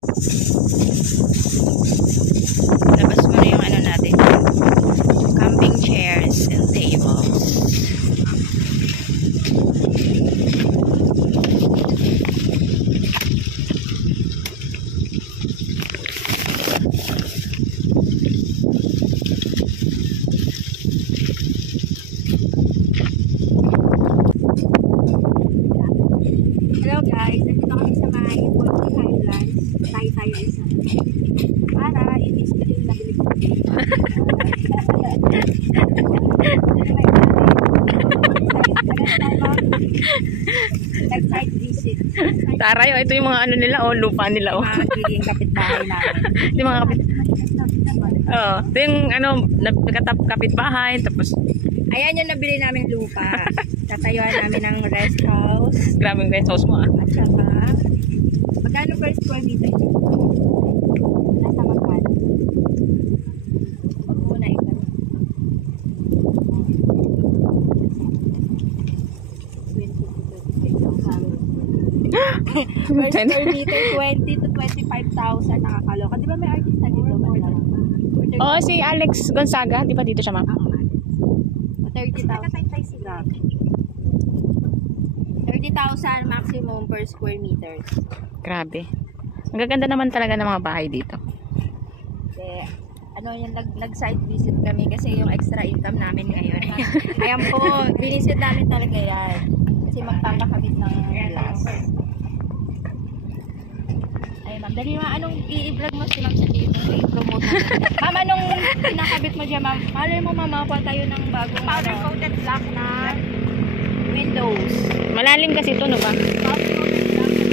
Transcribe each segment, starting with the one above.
Labas mo na yung ano natin. Camping chairs and tables. Hello guys, nandito kami sa mga Important Highlands. Tayo isa. Para i-miss ko yung nabili ko. Nag-site visit. Taray, ito yung mga ano nila, lupa nila. Mga giging kapitbahay namin. Yung mga ito yung ano, kapitbahay, tapos Ayan yung nabili namin lupa. Tatayuan namin ng rest house. grabe yung rest house mo At saka, magkano per square meter? Nasa magkano? Huwag muna ito. 20 to 25,000. Per square meter, 20 to 25,000 nakakaloka. Di ba may artista dito? Oo, si Alex Gonzaga, di ba dito siya, ma'am? 30,000 maximum per square meters. Grabe. Ang gaganda naman talaga ng mga bahay dito. Kasi, ano yung nag-site visit kami kasi yung extra income namin ngayon. Ayan po, binisit namin talaga yan. Kasi magpapakabit ng glass. Ay ma'am, dali ma'am, anong i-vlog mo si ma'am sa dito? I-promote mo. Ma'am, anong pinakabit mo dyan ma'am? Malay mo ma'am, makuha tayo ng bagong powder coated black na windows. Malalim kasi ito, no ba? Powder coated black na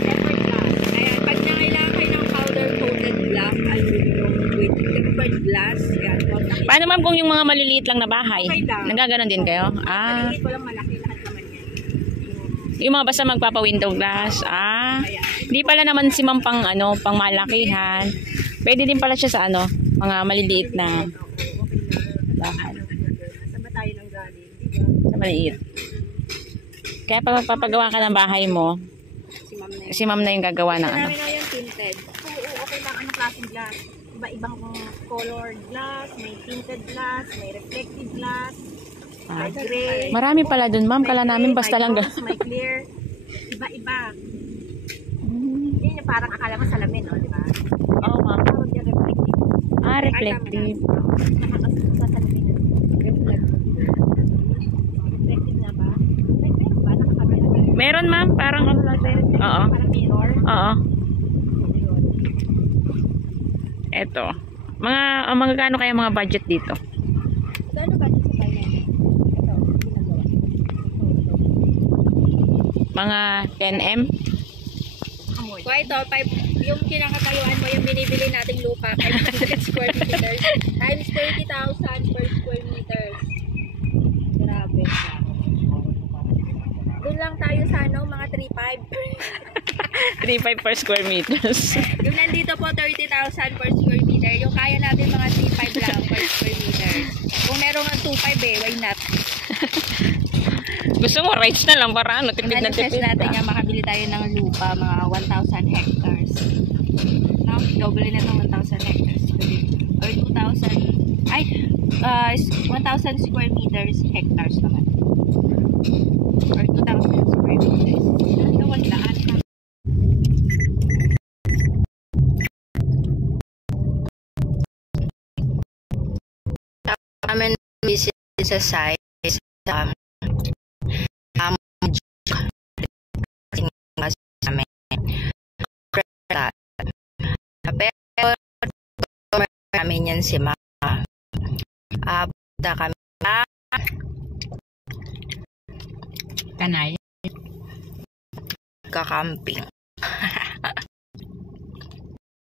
tempered glass. Ayan, pag nangailangan kayo ng powder coated black, ay with tempered glass, yan. Paano ma'am kung yung mga maliliit lang na bahay? Okay lang. Nagaganon din kayo? Maliliit ko lang malaki, lahat naman yan. Yung mga basta magpapa-window glass. Hindi pala naman si ma'am pang ano, pang malakihan. Pwede din pala siya sa ano, mga maliliit na bahay. Saan ba tayo nang galing? Sa maliit. Kaya pag magpapagawa ka ng bahay mo, si ma'am na yung gagawa ng ano. Namin na yung tinted. Oo, okay lang. Anong klaseng glass? Iba-ibang colored glass, may tinted glass, may reflective glass, may gray. Marami pala dun, ma'am. Kala namin basta lang. May clear. Iba-iba. Yun yung parang akala mo salamin, no? Di ba? Oo, ma'am. Tawag yung reflective. Reflective. Nakakasuot sa salamin. Reflective na ba? Meron ba? Nakakabala. Meron, ma'am. Parang ano lang din. Oo. Parang mirror. Oo. Eto. Mga gaano kaya mga budget dito? Ano ba dito sa bayan? Ito, ginagawa. Mga 10M? So ito, yung kinakatayuan mo, yung binibili nating lupa, 500 square meters, times 30,000 per square meters. Grabe. Doon lang tayo sa ano, mga 3.5. 3.5 per square meters. Yung nandito po, 30,000 per square meter. Yung kaya natin mga 3.5 lang per square meter. Kung meron nga 2.5 why not? Gusto mo, rights na lang para ano, tipid na tipid. Natin yung makabili tayo ng lupa, mga 1,000 hectares. No? Double na ng 1,000 hectares. Or 2,000, 1,000 square meters, hectares naman. Or 2,000 square meters. Ano, waglaan ka. Namin visit sa site sa pero namin yan si Mama. Punta kami na Kanay kakamping.